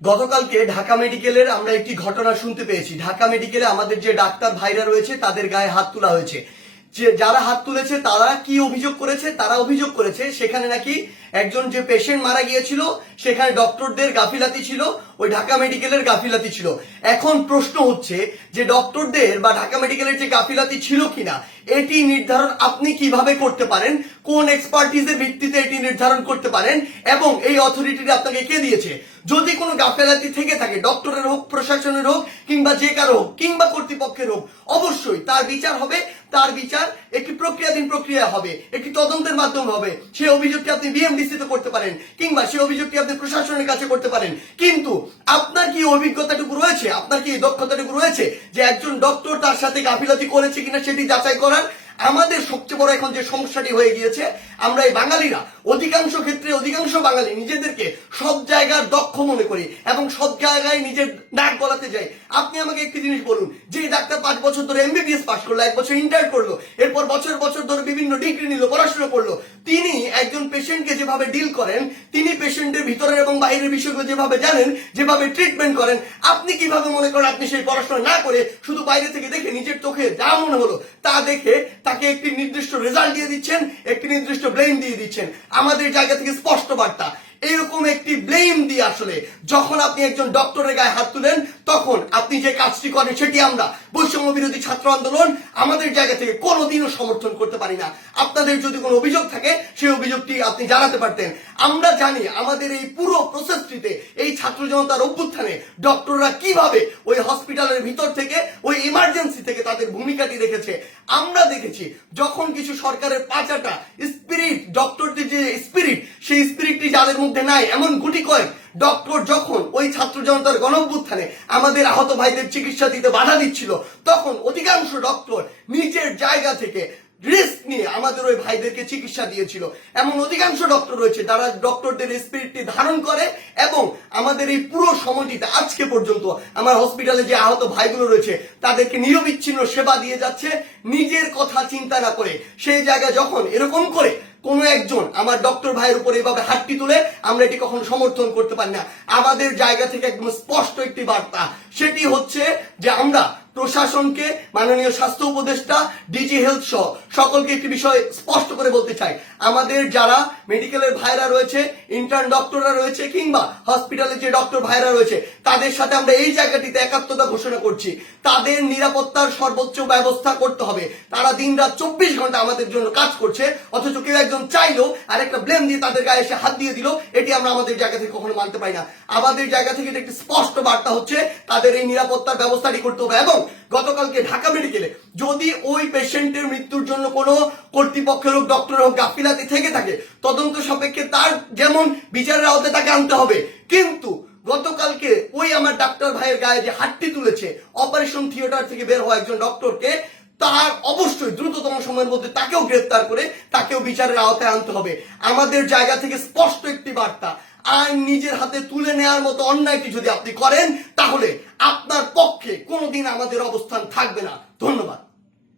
গতকালকে ঢাকা মেডিকেলের আমরা একটি ঘটনা শুনতে পেয়েছি। ঢাকা মেডিকেলে আমাদের যে ডাক্তার ভাইরা রয়েছে তাদের গায়ে হাত তোলা হয়েছে। যে যারা হাত তুলেছে তারা কি অভিযোগ করেছে? তারা অভিযোগ করেছে সেখানে নাকি একজন যে পেশেন্ট মারা গিয়েছিল সেখানে ডক্টরদের গাফিলাতি ছিল, ওই ঢাকা মেডিকেলের গাফিলাতি ছিল। এখন প্রশ্ন হচ্ছে যে ডক্টরদের বা ঢাকা মেডিকেলের যে গাফিলাতি ছিল কিনা এটি নির্ধারণ আপনি কিভাবে করতে পারেন, কোন এক্সপার্টিজের ভিত্তিতে এটি নির্ধারণ করতে পারেন এবং এই অথরিটিটি আপনাকে কে দিয়েছে? যদি কোনো গাফিলাতি থেকে থাকে, ডক্টরের হোক, প্রশাসনের হোক, কিংবা যে কারো হোক, কিংবা কর্তৃপক্ষের হোক, অবশ্যই তার বিচার হবে। তার বিচার একটি প্রক্রিয়াধীন প্রক্রিয়া হবে, একটি তদন্তের মাধ্যমে হবে। সেই অভিযোগটি আপনি বিএমডিসি তে করতে পারেন কিংবা সেই অভিযোগটি আপনি প্রশাসনের কাছে করতে পারেন। কিন্তু আপনার কি অভিজ্ঞতাটুকু রয়েছে, আপনার কি দক্ষতাটুকু রয়েছে যে একজন ডক্টর তার সাথে গাফিলতি করেছে কিনা সেটি যাচাই করার? আমাদের সবচেয়ে বড় এখন যে সমস্যাটি হয়ে গিয়েছে, আমরা এই বাঙালিরা অধিকাংশ ক্ষেত্রে অধিকাংশ বাঙালি নিজেদেরকে সব জায়গার দক্ষ মনে করি এবং সব জায়গায় নিজের নাক গলাতে যাই। আপনি আমাকে একটি জিনিস বলুন, যে ডাক্তার 5 বছর ধরে এমবিবিএস পাস করলো, 1 বছর ইন্টার করলো, এরপর বছর বছর ধরে বিভিন্ন ডিগ্রি নিল, পড়াশোনা করলো, তিনি একজন পেশেন্টকে যেভাবে ডিল করেন, তিনি পেশেন্টের ভিতরের এবং বাইরের বিষয়গুলো যেভাবে জানেন, যেভাবে ট্রিটমেন্ট করেন, আপনি কিভাবে মনে করেন আপনি সেই পড়াশোনা না করে শুধু বাইরে থেকে দেখে নিজের চোখে যা মনে হলো তা দেখে তাকে একটি নির্দিষ্ট রেজাল্ট দিয়ে দিচ্ছেন, একটি নির্দিষ্ট ব্লেম দিয়ে দিচ্ছেন? আমাদের জায়গা থেকে স্পষ্ট বার্তা, এরকম একটি ব্লেম দিয়ে আসলে যখন আপনি একজন ডক্টরের গায়ে হাত তুলেন তখন আপনি যে কাজটি করেন সেটি আমরা বৈষম্য বিরোধী ছাত্র আন্দোলন আমাদের জায়গা থেকে কোনোদিনও সমর্থন করতে পারি না। আপনাদের যদি কোনো অভিযোগ থাকে সেই অভিযোগটি আপনি জানাতে পারতেন। আমরা জানি আমাদের এই পুরো প্রসেসটিতে, এই ছাত্র জনতার অভ্যুত্থানে ডক্টররা কিভাবে ওই হসপিটালের ভিতর থেকে, ওই ইমার্জেন্সি থেকে তাদের ভূমিকাটি রেখেছে। আমরা দেখেছি যখন কিছু সরকারের পাঁচাটা স্পিরিট, ডক্টরদের যে স্পিরিট, সেই স্পিরিটটি যাদের মধ্যে নাই, এমন গুটি কয়েক ডক্টর যখন ওই ছাত্র জনতার গণঅভ্যুত্থানে আমাদের আহত ভাইদের চিকিৎসা দিতে বাধা দিচ্ছিল, তখন অধিকাংশ ডক্টর নিজের জায়গা থেকে রিস্ক নিয়ে আমাদের ওই ভাইদেরকে চিকিৎসা দিয়েছিল। এমন অধিকাংশ ডক্টর রয়েছে যারা ডক্টরদের স্পিরিটটি ধারণ করে এবং আমাদের এই পুরো সময়টিতে আজকে পর্যন্ত আমার হসপিটালে যে আহত ভাইগুলো রয়েছে তাদেরকে নিরবিচ্ছিন্ন সেবা দিয়ে যাচ্ছে, নিজের কথা চিন্তা না করে। সেই জায়গায় যখন এরকম করে কোন একজন আমার ডক্টর ভাইয়ের উপর এভাবে হাতটি তুলে, আমরা এটি কখনো সমর্থন করতে পারি না। আমাদের জায়গা থেকে একদম স্পষ্ট একটি বার্তা, সেটি হচ্ছে যে আমরা প্রশাসনকে, মাননীয় স্বাস্থ্য উপদেষ্টা, ডিজি হেলথ সহ সকলকে একটি বিষয় স্পষ্ট করে বলতে চাই, আমাদের যারা মেডিকেলের ভাইরা রয়েছে, ইন্টার্ন ডক্টররা রয়েছে, কিংবা হসপিটালে যে ডক্টর ভাইরা রয়েছে, তাদের সাথে আমরা এই জায়গাটিতে একাত্মতা ঘোষণা করছি। তাদের নিরাপত্তার সর্বোচ্চ ব্যবস্থা করতে হবে। তারা দিনরাত 24 ঘন্টা আমাদের জন্য কাজ করছে, অথচ কেউ একজন চাইলো আর একটা ব্লেম দিয়ে তাদের গায়ে এসে হাত দিয়ে দিল, এটি আমরা আমাদের জায়গা থেকে কখনো মানতে পারি না। আমাদের জায়গা থেকে একটি স্পষ্ট বার্তা হচ্ছে তাদের এই নিরাপত্তার ব্যবস্থাটি করতে হবে। এবং গতকালকে ঢাকা মেডিকেলে যদি ওই পেশেন্টের মৃত্যুর জন্য কোনো কর্তৃপক্ষের হোক, ডক্টর হোক গাফিলাতি থেকে থাকে, তদন্ত সাপেক্ষে তার যেমন বিচারের আওতায় তাকে আনতে হবে। কিন্তু গতকালকে ওই আমার ডাক্তার ভাইয়ের গায়ে যে হাতটি তুলেছে, অপারেশন থিয়েটার থেকে বের হওয়া একজন ডক্টরকে, তার অবশ্যই দ্রুততম সময়ের মধ্যে তাকেও গ্রেফতার করে তাকেও বিচারের আওতায় আনতে হবে। আমাদের জায়গা থেকে স্পষ্ট একটি বার্তা, আইন নিজের হাতে তুলে নেওয়ার মতো অন্যায়টি যদি আপনি করেন তাহলে আপনার পক্ষে কোনোদিন আমাদের অবস্থান থাকবে না। ধন্যবাদ।